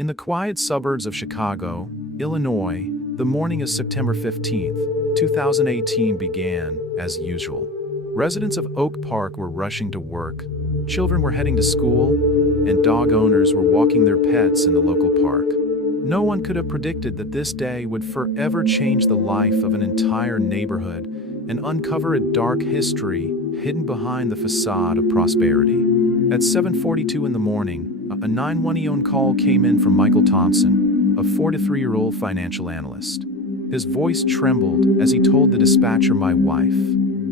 In the quiet suburbs of Chicago, Illinois, the morning of September 15, 2018 began as usual. Residents of Oak Park were rushing to work, children were heading to school, and dog owners were walking their pets in the local park. No one could have predicted that this day would forever change the life of an entire neighborhood and uncover a dark history hidden behind the facade of prosperity. At 7:42 in the morning, a 911 call came in from Michael Thompson, a 43-year-old financial analyst. His voice trembled as he told the dispatcher, "My wife.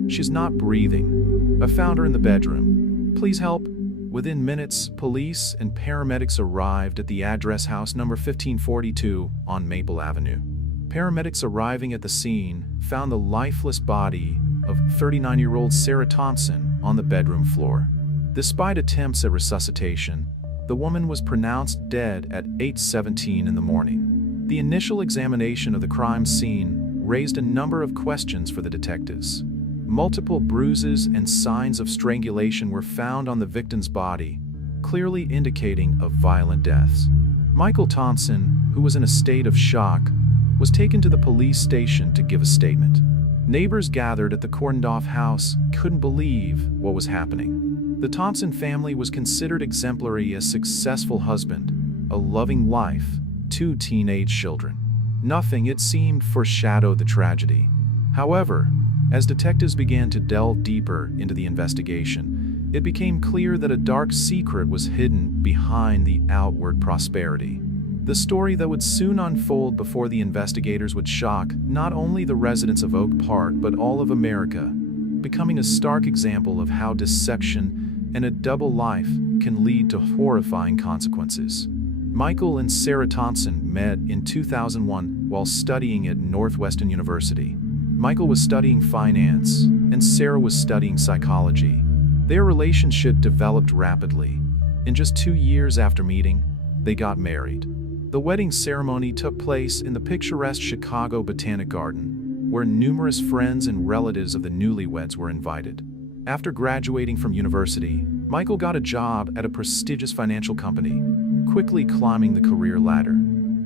She's not breathing. I found her in the bedroom. Please help." Within minutes, police and paramedics arrived at the address house number 1542 on Maple Avenue. Paramedics arriving at the scene found the lifeless body of 39-year-old Sarah Thompson on the bedroom floor. Despite attempts at resuscitation, the woman was pronounced dead at 8:17 in the morning. The initial examination of the crime scene raised a number of questions for the detectives. Multiple bruises and signs of strangulation were found on the victim's body, clearly indicating a violent death. Michael Thompson, who was in a state of shock, was taken to the police station to give a statement. Neighbors gathered at the cordoned-off house couldn't believe what was happening. The Thompson family was considered exemplary, a successful husband, a loving wife, 2 teenage children. Nothing, it seemed, foreshadowed the tragedy. However, as detectives began to delve deeper into the investigation, it became clear that a dark secret was hidden behind the outward prosperity. The story that would soon unfold before the investigators would shock not only the residents of Oak Park but all of America, becoming a stark example of how deception and a double life can lead to horrifying consequences. Michael and Sarah Thompson met in 2001 while studying at Northwestern University. Michael was studying finance, and Sarah was studying psychology. Their relationship developed rapidly. In just 2 years after meeting, they got married. The wedding ceremony took place in the picturesque Chicago Botanic Garden, where numerous friends and relatives of the newlyweds were invited. After graduating from university, Michael got a job at a prestigious financial company, quickly climbing the career ladder.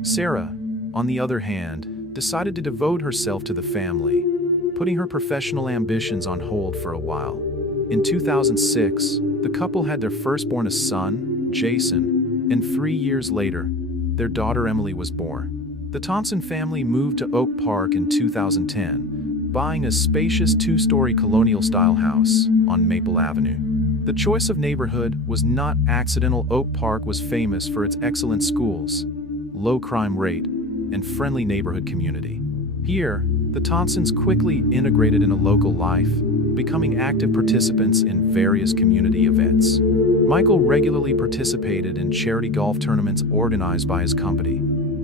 Sarah, on the other hand, decided to devote herself to the family, putting her professional ambitions on hold for a while. In 2006, the couple had their firstborn, a son, Jason, and 3 years later, their daughter Emily was born. The Thompson family moved to Oak Park in 2010, buying a spacious 2-story colonial-style house on Maple Avenue. The choice of neighborhood was not accidental. Oak Park was famous for its excellent schools, low crime rate, and friendly neighborhood community. Here, the Thompsons quickly integrated into local life, becoming active participants in various community events. Michael regularly participated in charity golf tournaments organized by his company,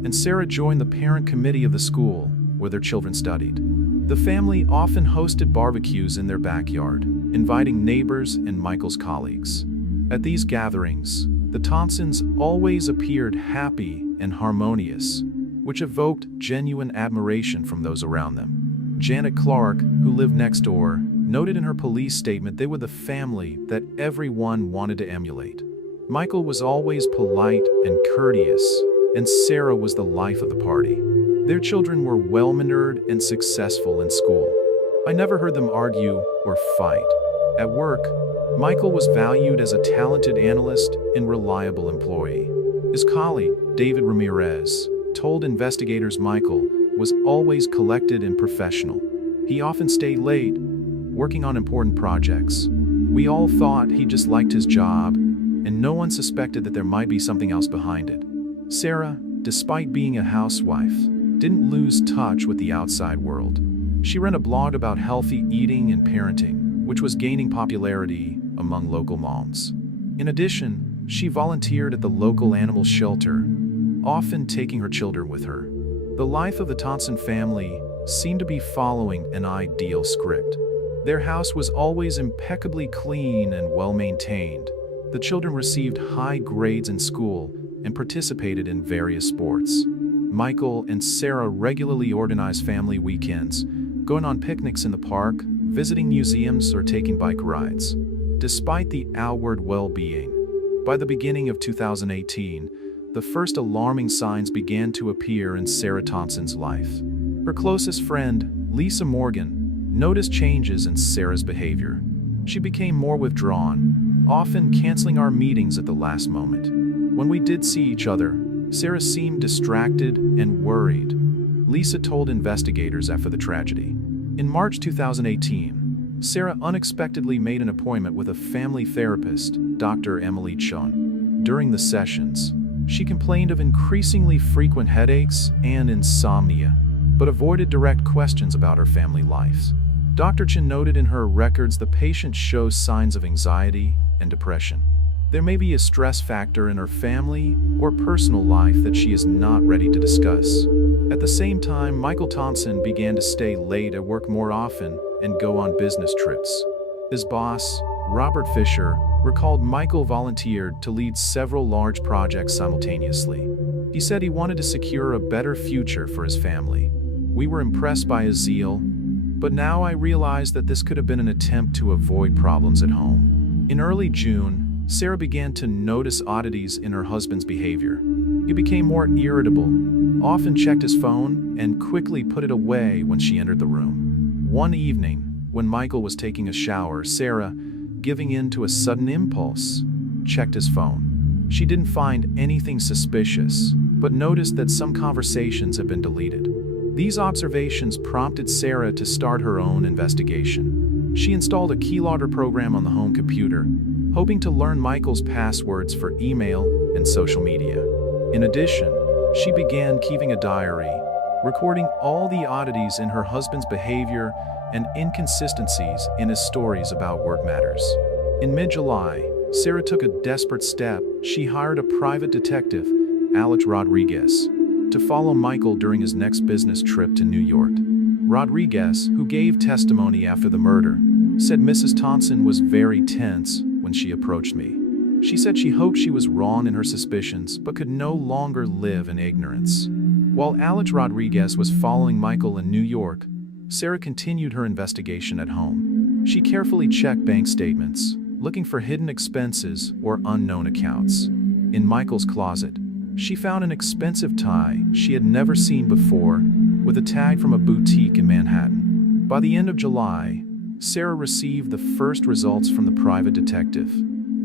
and Sarah joined the parent committee of the school where their children studied. The family often hosted barbecues in their backyard, inviting neighbors and Michael's colleagues. At these gatherings, the Thompsons always appeared happy and harmonious, which evoked genuine admiration from those around them. Janet Clark, who lived next door, noted in her police statement they were the family that everyone wanted to emulate. Michael was always polite and courteous, and Sarah was the life of the party. Their children were well-mannered and successful in school. I never heard them argue or fight. At work, Michael was valued as a talented analyst and reliable employee. His colleague, David Ramirez, told investigators Michael was always collected and professional. He often stayed late, working on important projects. We all thought he just liked his job, and no one suspected that there might be something else behind it. Sarah, despite being a housewife, didn't lose touch with the outside world. She ran a blog about healthy eating and parenting, which was gaining popularity among local moms. In addition, she volunteered at the local animal shelter, often taking her children with her. The life of the Thompson family seemed to be following an ideal script. Their house was always impeccably clean and well-maintained. The children received high grades in school and participated in various sports. Michael and Sarah regularly organized family weekends, going on picnics in the park, visiting museums, or taking bike rides. Despite the outward well-being, by the beginning of 2018, the first alarming signs began to appear in Sarah Thompson's life. Her closest friend, Lisa Morgan, noticed changes in Sarah's behavior. She became more withdrawn, often canceling our meetings at the last moment. When we did see each other, Sarah seemed distracted and worried, Lisa told investigators after the tragedy. In March 2018, Sarah unexpectedly made an appointment with a family therapist, Dr. Emily Chun. During the sessions, she complained of increasingly frequent headaches and insomnia, but avoided direct questions about her family life. Dr. Chun noted in her records the patient shows signs of anxiety and depression. There may be a stress factor in her family or personal life that she is not ready to discuss. At the same time, Michael Thompson began to stay late at work more often and go on business trips. His boss, Robert Fisher, recalled Michael volunteered to lead several large projects simultaneously. He said he wanted to secure a better future for his family. We were impressed by his zeal, but now I realize that this could have been an attempt to avoid problems at home. In early June, Sarah began to notice oddities in her husband's behavior. He became more irritable, often checked his phone, and quickly put it away when she entered the room. One evening, when Michael was taking a shower, Sarah, giving in to a sudden impulse, checked his phone. She didn't find anything suspicious, but noticed that some conversations had been deleted. These observations prompted Sarah to start her own investigation. She installed a keylogger program on the home computer, hoping to learn Michael's passwords for email and social media. In addition, she began keeping a diary, recording all the oddities in her husband's behavior and inconsistencies in his stories about work matters. In mid-July, Sarah took a desperate step. She hired a private detective, Alex Rodriguez, to follow Michael during his next business trip to New York. Rodriguez, who gave testimony after the murder, said Mrs. Thompson was very tense when she approached me. She said she hoped she was wrong in her suspicions, but could no longer live in ignorance. While Alex Rodriguez was following Michael in New York, Sarah continued her investigation at home. She carefully checked bank statements, looking for hidden expenses or unknown accounts. In Michael's closet, she found an expensive tie she had never seen before, with a tag from a boutique in Manhattan. By the end of July, Sarah received the first results from the private detective.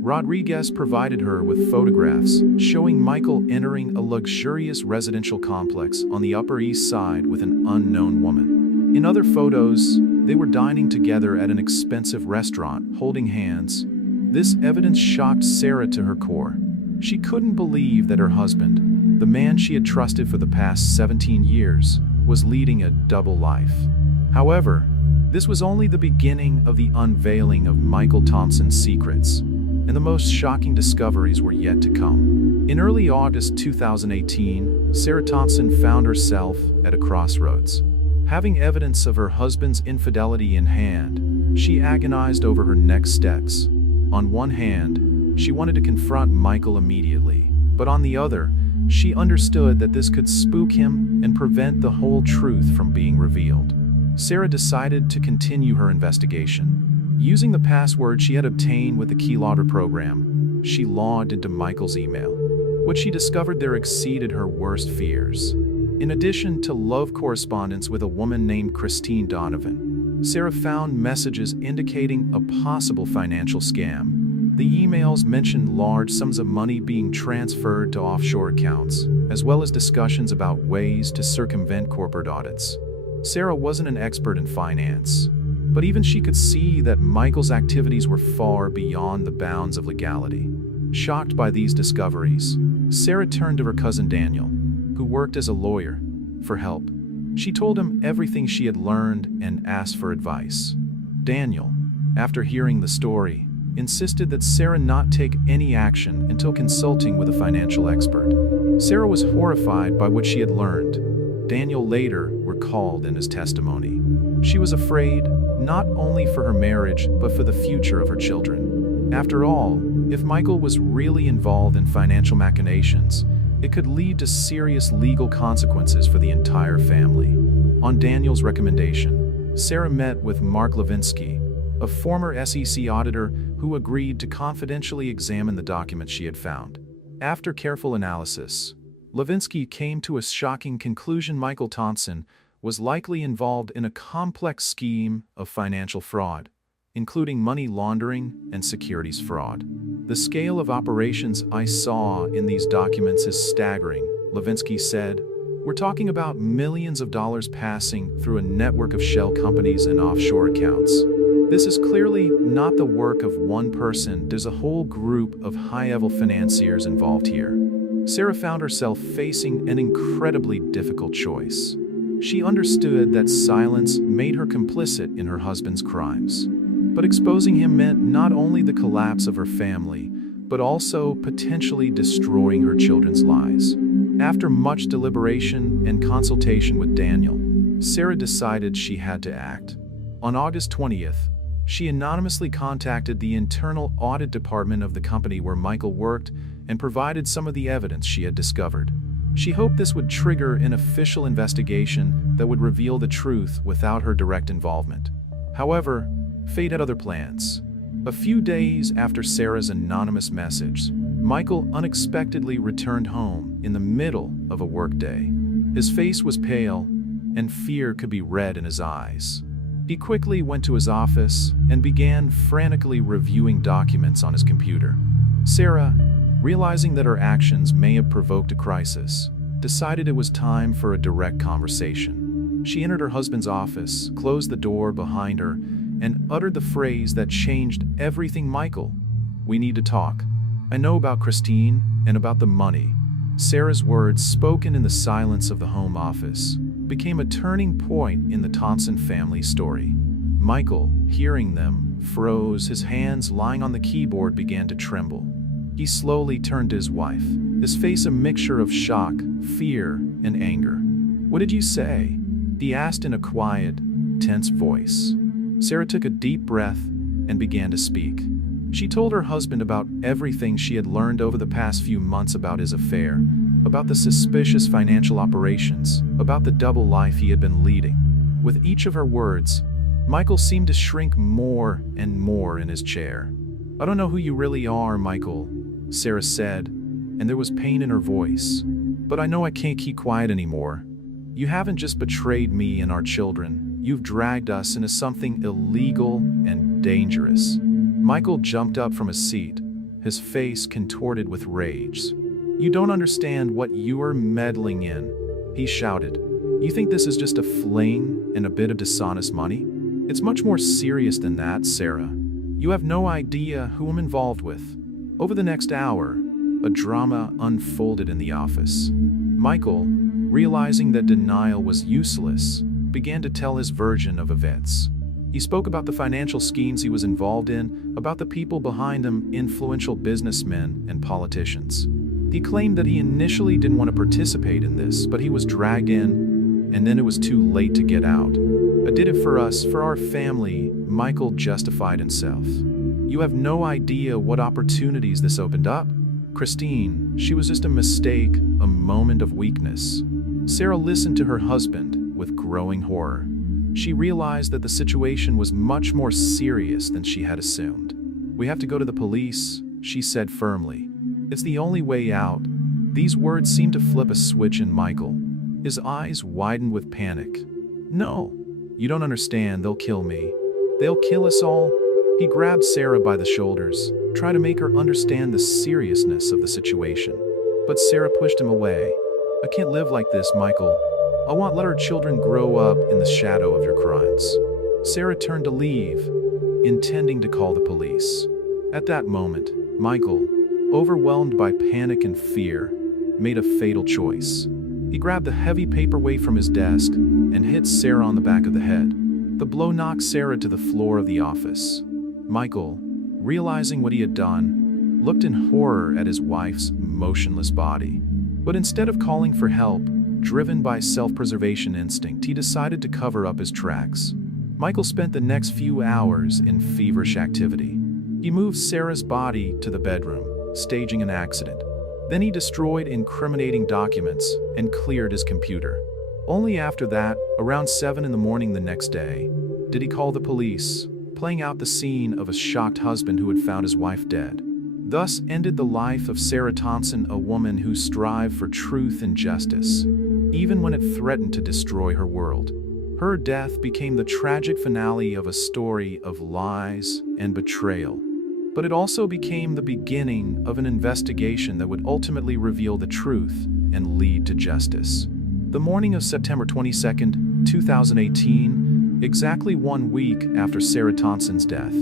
Rodriguez provided her with photographs showing Michael entering a luxurious residential complex on the Upper East Side with an unknown woman. In other photos, they were dining together at an expensive restaurant, holding hands. This evidence shocked Sarah to her core. She couldn't believe that her husband, the man she had trusted for the past 17 years, was leading a double life. However, this was only the beginning of the unveiling of Michael Thompson's secrets, and the most shocking discoveries were yet to come. In early August 2018, Sarah Thompson found herself at a crossroads. Having evidence of her husband's infidelity in hand, she agonized over her next steps. On one hand, she wanted to confront Michael immediately, but on the other, she understood that this could spook him and prevent the whole truth from being revealed. Sarah decided to continue her investigation. Using the password she had obtained with the keylogger program, she logged into Michael's email. What she discovered there exceeded her worst fears. In addition to love correspondence with a woman named Christine Donovan, Sarah found messages indicating a possible financial scam. The emails mentioned large sums of money being transferred to offshore accounts, as well as discussions about ways to circumvent corporate audits. Sarah wasn't an expert in finance, but even she could see that Michael's activities were far beyond the bounds of legality. Shocked by these discoveries, Sarah turned to her cousin Daniel, who worked as a lawyer, for help. She told him everything she had learned and asked for advice. Daniel, after hearing the story, insisted that Sarah not take any action until consulting with a financial expert. Sarah was horrified by what she had learned. Daniel later recalled in his testimony. She was afraid, not only for her marriage, but for the future of her children. After all, if Michael was really involved in financial machinations, it could lead to serious legal consequences for the entire family. On Daniel's recommendation, Sarah met with Mark Levinsky, a former SEC auditor who agreed to confidentially examine the documents she had found. After careful analysis, Levinsky came to a shocking conclusion: Michael Thompson was likely involved in a complex scheme of financial fraud, including money laundering and securities fraud. The scale of operations I saw in these documents is staggering, Levinsky said. We're talking about millions of dollars passing through a network of shell companies and offshore accounts. This is clearly not the work of one person. There's a whole group of high-level financiers involved here. Sarah found herself facing an incredibly difficult choice. She understood that silence made her complicit in her husband's crimes. But exposing him meant not only the collapse of her family, but also potentially destroying her children's lives. After much deliberation and consultation with Daniel, Sarah decided she had to act. On August 20th, she anonymously contacted the internal audit department of the company where Michael worked and provided some of the evidence she had discovered. She hoped this would trigger an official investigation that would reveal the truth without her direct involvement. However, fate had other plans. A few days after Sarah's anonymous message, Michael unexpectedly returned home in the middle of a workday. His face was pale, and fear could be read in his eyes. He quickly went to his office and began frantically reviewing documents on his computer. Sarah, realizing that her actions may have provoked a crisis, decided it was time for a direct conversation. She entered her husband's office, closed the door behind her, and uttered the phrase that changed everything. Michael, we need to talk. I know about Christine and about the money. Sarah's words, spoken in the silence of the home office, became a turning point in the Thompson family story. Michael, hearing them, froze. His hands lying on the keyboard began to tremble. He slowly turned to his wife, his face a mixture of shock, fear, and anger. What did you say? He asked in a quiet, tense voice. Sarah took a deep breath and began to speak. She told her husband about everything she had learned over the past few months about his affair, about the suspicious financial operations, about the double life he had been leading. With each of her words, Michael seemed to shrink more and more in his chair. I don't know who you really are, Michael, Sarah said, and there was pain in her voice. But I know I can't keep quiet anymore. You haven't just betrayed me and our children. You've dragged us into something illegal and dangerous. Michael jumped up from his seat, his face contorted with rage. You don't understand what you are meddling in, he shouted. You think this is just a fling and a bit of dishonest money? It's much more serious than that, Sarah. You have no idea who I'm involved with. Over the next hour, a drama unfolded in the office. Michael, realizing that denial was useless, began to tell his version of events. He spoke about the financial schemes he was involved in, about the people behind him, influential businessmen and politicians. He claimed that he initially didn't want to participate in this, but he was dragged in, and then it was too late to get out. I did it for us, for our family, Michael justified himself. You have no idea what opportunities this opened up. Christine, she was just a mistake, a moment of weakness. Sarah listened to her husband with growing horror. She realized that the situation was much more serious than she had assumed. We have to go to the police, she said firmly. It's the only way out. These words seemed to flip a switch in Michael. His eyes widened with panic. No, you don't understand. They'll kill me. They'll kill us all. He grabbed Sarah by the shoulders, trying to make her understand the seriousness of the situation. But Sarah pushed him away. I can't live like this, Michael. I won't let our children grow up in the shadow of your crimes. Sarah turned to leave, intending to call the police. At that moment, Michael, overwhelmed by panic and fear, made a fatal choice. He grabbed the heavy paperweight from his desk and hit Sarah on the back of the head. The blow knocked Sarah to the floor of the office. Michael, realizing what he had done, looked in horror at his wife's motionless body. But instead of calling for help, driven by self-preservation instinct, he decided to cover up his tracks. Michael spent the next few hours in feverish activity. He moved Sarah's body to the bedroom, staging an accident. Then he destroyed incriminating documents and cleared his computer. Only after that, around 7 a.m. the next day, did he call the police, playing out the scene of a shocked husband who had found his wife dead. Thus ended the life of Sarah Thompson, a woman who strived for truth and justice, even when it threatened to destroy her world. Her death became the tragic finale of a story of lies and betrayal. But it also became the beginning of an investigation that would ultimately reveal the truth and lead to justice. The morning of September 22, 2018, exactly 1 week after Sarah Thompson's death,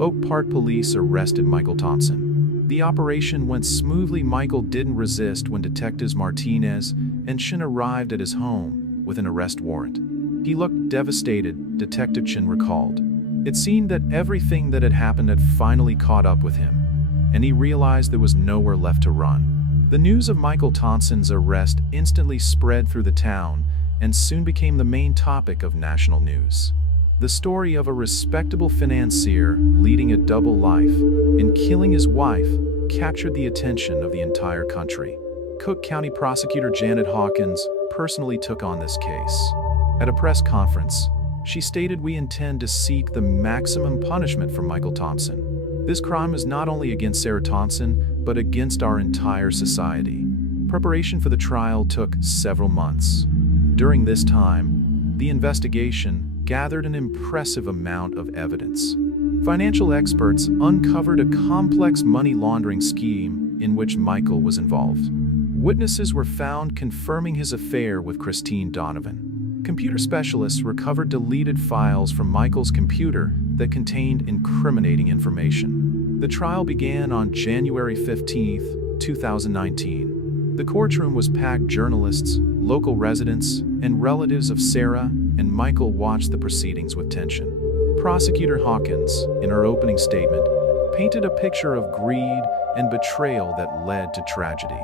Oak Park police arrested Michael Thompson. The operation went smoothly. Michael didn't resist when detectives Martinez and Chin arrived at his home with an arrest warrant. He looked devastated, Detective Chin recalled. It seemed that everything that had happened had finally caught up with him, and he realized there was nowhere left to run. The news of Michael Thompson's arrest instantly spread through the town and soon became the main topic of national news. The story of a respectable financier leading a double life and killing his wife captured the attention of the entire country. Cook County Prosecutor Janet Hawkins personally took on this case. At a press conference, she stated, "We intend to seek the maximum punishment for Michael Thompson. This crime is not only against Sarah Thompson, but against our entire society." Preparation for the trial took several months. During this time, the investigation gathered an impressive amount of evidence. Financial experts uncovered a complex money laundering scheme in which Michael was involved. Witnesses were found confirming his affair with Christine Donovan. Computer specialists recovered deleted files from Michael's computer that contained incriminating information. The trial began on January 15, 2019. The courtroom was packed. Journalists, local residents, and relatives of Sarah and Michael watched the proceedings with tension. Prosecutor Hawkins, in her opening statement, painted a picture of greed and betrayal that led to tragedy.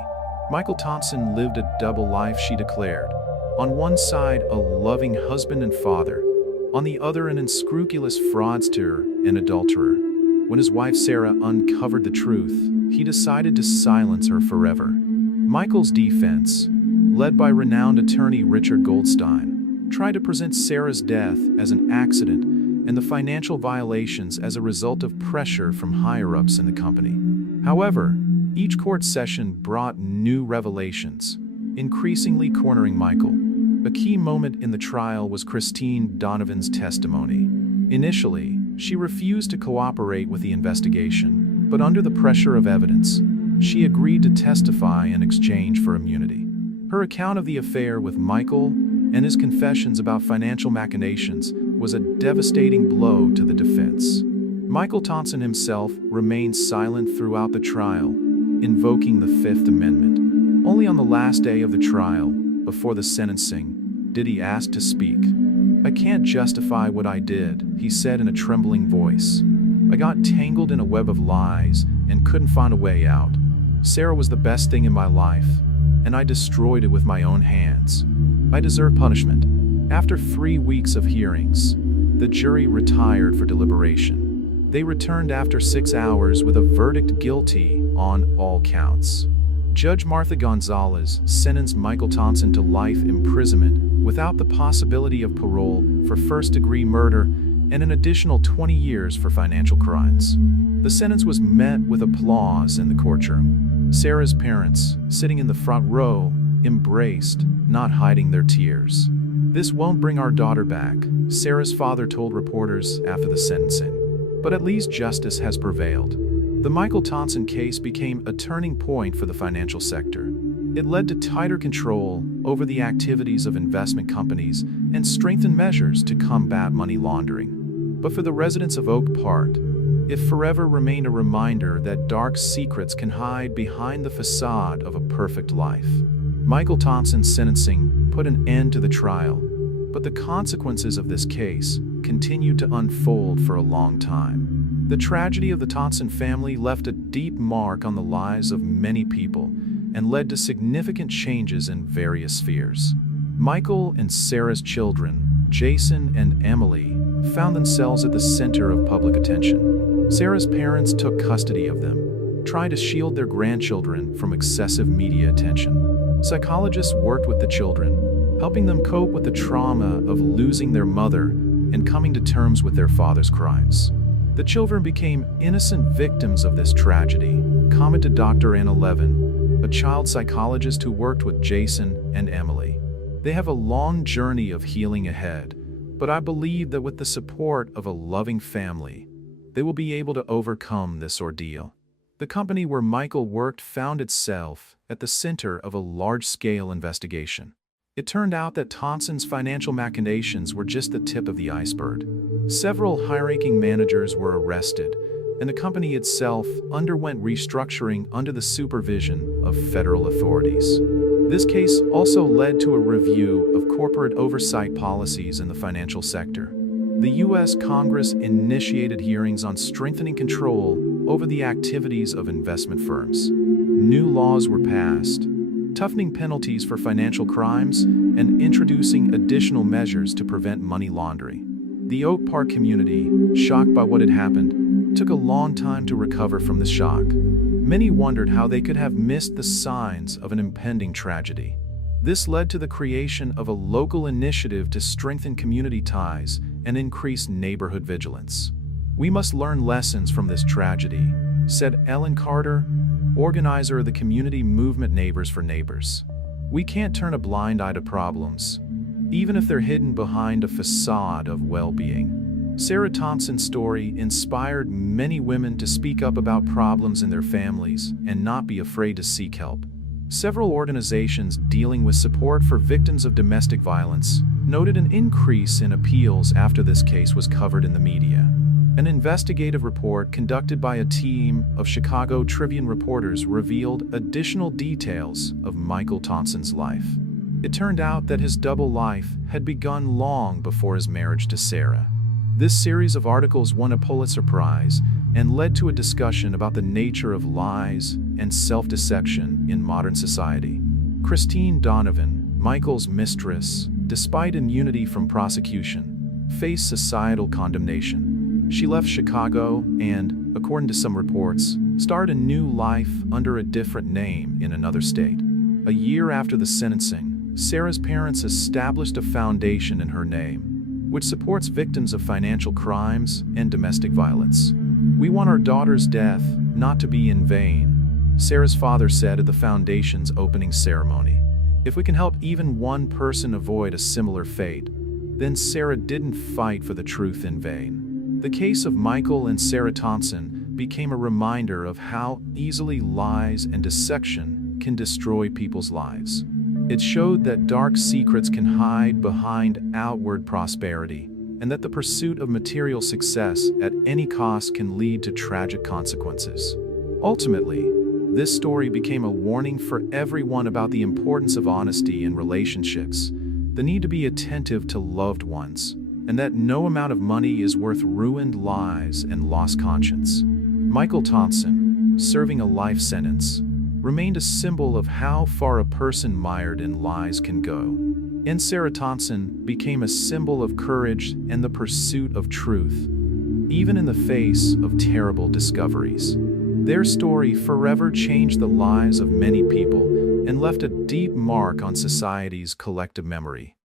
Michael Thompson lived a double life, she declared. On one side, a loving husband and father. On the other, an unscrupulous fraudster and adulterer. When his wife Sarah uncovered the truth, he decided to silence her forever. Michael's defense, led by renowned attorney Richard Goldstein, tried to present Sarah's death as an accident and the financial violations as a result of pressure from higher-ups in the company. However, each court session brought new revelations, increasingly cornering Michael. A key moment in the trial was Christine Donovan's testimony. Initially, she refused to cooperate with the investigation, but under the pressure of evidence, she agreed to testify in exchange for immunity. Her account of the affair with Michael and his confessions about financial machinations was a devastating blow to the defense. Michael Thompson himself remained silent throughout the trial, invoking the Fifth Amendment. Only on the last day of the trial, before the sentencing, did he ask to speak. "I can't justify what I did," he said in a trembling voice. "I got tangled in a web of lies and couldn't find a way out. Sarah was the best thing in my life, and I destroyed it with my own hands. I deserve punishment." After 3 weeks of hearings, the jury retired for deliberation. They returned after 6 hours with a verdict guilty on all counts. Judge Martha Gonzalez sentenced Michael Thompson to life imprisonment without the possibility of parole for first-degree murder and an additional 20 years for financial crimes. The sentence was met with applause in the courtroom. Sarah's parents, sitting in the front row, embraced, not hiding their tears. "This won't bring our daughter back," Sarah's father told reporters after the sentencing. "But at least justice has prevailed." The Michael Thompson case became a turning point for the financial sector. It led to tighter control over the activities of investment companies and strengthened measures to combat money laundering. But for the residents of Oak Park, it forever remained a reminder that dark secrets can hide behind the facade of a perfect life. Michael Thompson's sentencing put an end to the trial, but the consequences of this case continued to unfold for a long time. The tragedy of the Thompson family left a deep mark on the lives of many people and led to significant changes in various spheres. Michael and Sarah's children, Jason and Emily, found themselves at the center of public attention. Sarah's parents took custody of them, trying to shield their grandchildren from excessive media attention. Psychologists worked with the children, helping them cope with the trauma of losing their mother and coming to terms with their father's crimes. The children became innocent victims of this tragedy, commented Dr. Anna Levin, a child psychologist who worked with Jason and Emily. They have a long journey of healing ahead, but I believe that with the support of a loving family, they will be able to overcome this ordeal. The company where Michael worked found itself at the center of a large-scale investigation. It turned out that Tonson's financial machinations were just the tip of the iceberg. Several high-ranking managers were arrested, and the company itself underwent restructuring under the supervision of federal authorities. This case also led to a review of corporate oversight policies in the financial sector. The U.S. Congress initiated hearings on strengthening control over the activities of investment firms. New laws were passed, toughening penalties for financial crimes and introducing additional measures to prevent money laundering. The Oak Park community, shocked by what had happened, took a long time to recover from the shock. Many wondered how they could have missed the signs of an impending tragedy. This led to the creation of a local initiative to strengthen community ties and increase neighborhood vigilance. "We must learn lessons from this tragedy," said Ellen Carter, organizer of the community movement Neighbors for Neighbors. "We can't turn a blind eye to problems, even if they're hidden behind a facade of well-being." Sarah Tonson's story inspired many women to speak up about problems in their families and not be afraid to seek help. Several organizations dealing with support for victims of domestic violence noted an increase in appeals after this case was covered in the media. An investigative report conducted by a team of Chicago Tribune reporters revealed additional details of Michael Tonson's life. It turned out that his double life had begun long before his marriage to Sarah. This series of articles won a Pulitzer Prize and led to a discussion about the nature of lies and self-deception in modern society. Christine Donovan, Michael's mistress, despite immunity from prosecution, faced societal condemnation. She left Chicago and, according to some reports, started a new life under a different name in another state. A year after the sentencing, Sarah's parents established a foundation in her name, which supports victims of financial crimes and domestic violence. "We want our daughter's death not to be in vain," Sarah's father said at the foundation's opening ceremony. "If we can help even one person avoid a similar fate, then Sarah didn't fight for the truth in vain." The case of Michael and Sarah Tonson became a reminder of how easily lies and deception can destroy people's lives. It showed that dark secrets can hide behind outward prosperity, and that the pursuit of material success at any cost can lead to tragic consequences. Ultimately, this story became a warning for everyone about the importance of honesty in relationships, the need to be attentive to loved ones, and that no amount of money is worth ruined lives and lost conscience. Michael Tonson, serving a life sentence, remained a symbol of how far a person mired in lies can go. And Sarah Tonson became a symbol of courage and the pursuit of truth, even in the face of terrible discoveries. Their story forever changed the lives of many people and left a deep mark on society's collective memory.